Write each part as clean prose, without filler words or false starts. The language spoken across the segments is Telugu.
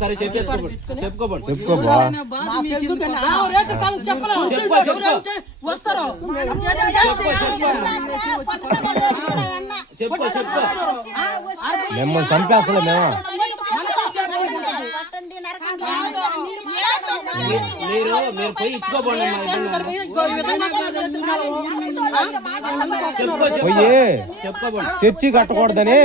సరే చెప్పుకోబడి వస్తారు మేము చంపేస్తలే మేము మీరు పోయి ఇచ్చుకోబోండి చర్చి కట్టకూడదని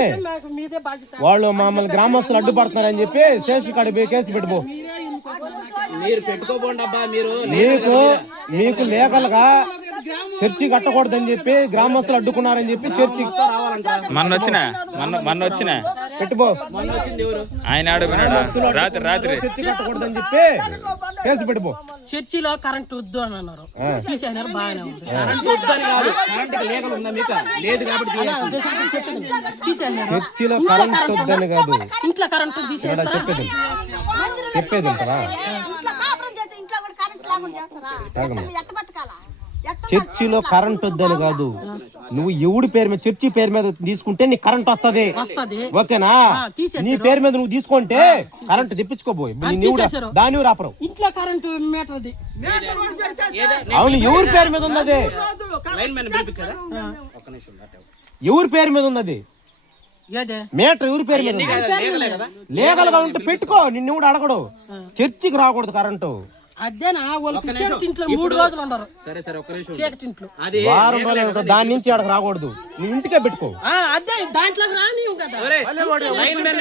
వాళ్ళు మమ్మల్ని గ్రామస్తులు అడ్డుపడుతున్నారని చెప్పి స్టేషన్ కాడికి పోయి కేసు పెట్టుకో. మీరు పెట్టుకోబోండి అబ్బా. మీరు మీకు లేఖలుగా చర్చి కట్టకూడదని చెప్పి గ్రామస్తులు అడ్డుకున్నారని చెప్పి చర్చి మొన్న వచ్చిన పెట్టుకో. ఆయన ఆడుకున్నాడు రాత్రి చర్చి కట్టకూడదని చెప్పి కేసు పెట్టుకో. చర్చిలో కరెంట్ వద్దు అని అన్నారు, తీసేసినారు. బాగానే ఉంది. చర్చిలో కరెంట్ వద్దని కాదు, ఇంట్లో కరెంట్ తీసేస్తారు. చెప్పేది ఉంటారా? చర్చిలో కరెంట్ వద్దని కాదు, నువ్వు ఎవడి పేరు మీద చర్చి పేరు మీద తీసుకుంటే నీకు కరెంట్ వస్తది. ఓకేనా? నీ పేరు మీద నువ్వు తీసుకుంటే కరెంట్ తెప్పించుకోబోయి దాని రాపరం. ఇంట్లో కరెంట్ మీటర్ అవును, ఎవరి పేరు మీద ఉన్నది? ఎవరి పేరు మీద ఉన్నది మీటర్? ఎవరి పేరు మీద? లీగల్ గా ఉంటే పెట్టుకో, నిన్ను కూడా అడగడు. చర్చికి రాకూడదు కరెంటు. అదేనా? ఇంట్లో 3 రోజులు ఉండరు. వారం రోజులు ఉంటారు, దాని నుంచి అక్కడికి రాకూడదు. నువ్వు ఇంటికే పెట్టుకో. అదే దాంట్లో రాని కదా.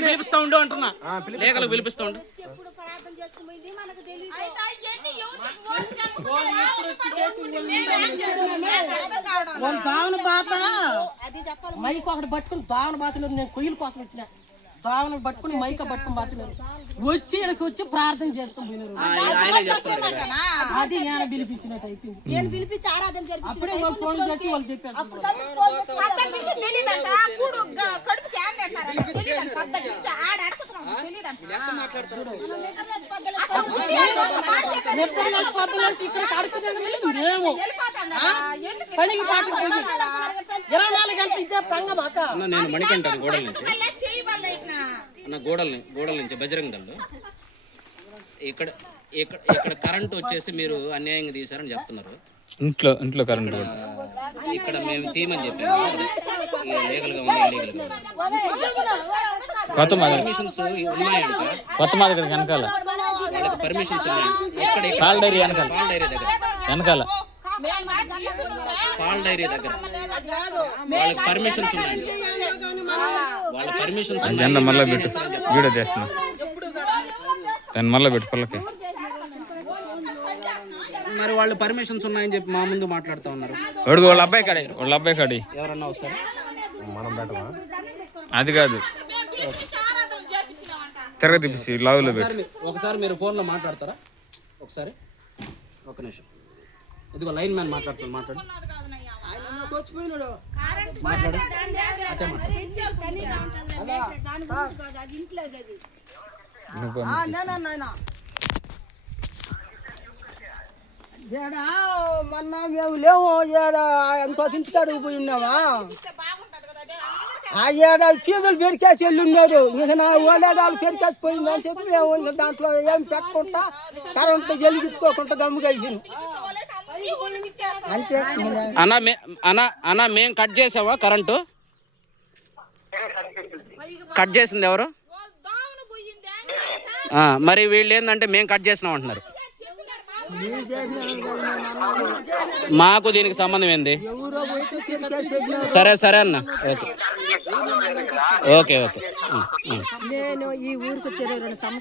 పిలిపిస్తా ఉండు అంటున్నా, లేఖలు పిలిపిస్తా ఉండు. దావన బాత మైక్ ఒకటి పట్టుకుని దావన బాతున్నారు. నేను కొయ్యల కోసం వచ్చిన దావన పట్టుకుని మైక పట్టుకుని బాతున్నారు. వచ్చి ఇక్కడికి వచ్చి ప్రార్థన చేసుకుని పోయినారు. అది నేను పిలిపించినట్టు అయిపోయింది. అప్పుడే వాళ్ళు ఫోన్ చేసి వాళ్ళు చెప్పారు. ఇక్కడ మేము పనికి పాటకు 24 గంటలు ఇదే పంగమాక. నేను మణికంటాను గోడల నుంచి బజరంగ దళ్ళు. ఇక్కడ కరెంట్ వచ్చేసి మీరు అన్యాయంగా తీశారని చెప్తున్నారు. ఇంట్లో కరెంట్ ఇక్కడ మేము తీయమని చెప్పాము. కొత్త పర్మిషన్స్ ఉన్నాయంట. వెనకాల పర్మిషన్స్ ఉన్నాయంట. పాల్ డైరీ వెనకాల పాల్ డైరీ దగ్గర వాళ్ళకి పర్మిషన్స్ ఉన్నాయంట. వాళ్ళ పర్మిషన్స్ జెండా మళ్ళీ పెట్టు, వీడియో చేస్తున్నా. దాన్ని మళ్ళీ పెట్టు పల్లకి. మరి వాళ్ళు పర్మిషన్స్ ఉన్నాయని చెప్పి మా ముందు మాట్లాడుతూ ఉన్నారు. వాళ్ళ అబ్బాయి కాడి ఎవరన్నా వస్తారు? మనం పెట్టమా? అది కాదు, తిరగ తిప్పి లావులో పెట్టు. ఒకసారి మీరు ఫోన్లో మాట్లాడతారా? ఒకసారి ఒక నిమిషం. ఇదిగో లైన్ మ్యాన్ మాట్లాడుతాను, మాట్లాడు. మొన్న మేము లేవు ఎంతో ఇంటికాడికి పోయి ఉన్నామా. ఆ ఏడాది ఫీజులు పెరికేసి వెళ్ళి ఉన్నారు. ఇంకా నా ఓలేగాలు పెరికేసి పోయిందని చెప్పి మేము ఇంకా దాంట్లో ఏం పెట్టకుండా కరెంట్ వెలిగించుకోకుండా గమ్ముగా అయిపోయింది అంతే. అన్నా మేము కట్ చేసావా కరెంటు? కట్ చేసింది ఎవరు? మరి వీళ్ళు ఏంటంటే మేము కట్ చేసినాం అంటున్నారు. మాకు దీనికి సంబంధం ఏంది? సరే అన్న, ఓకే. నేను ఈ ఊరికి వచ్చే 2 సంవత్సరాలు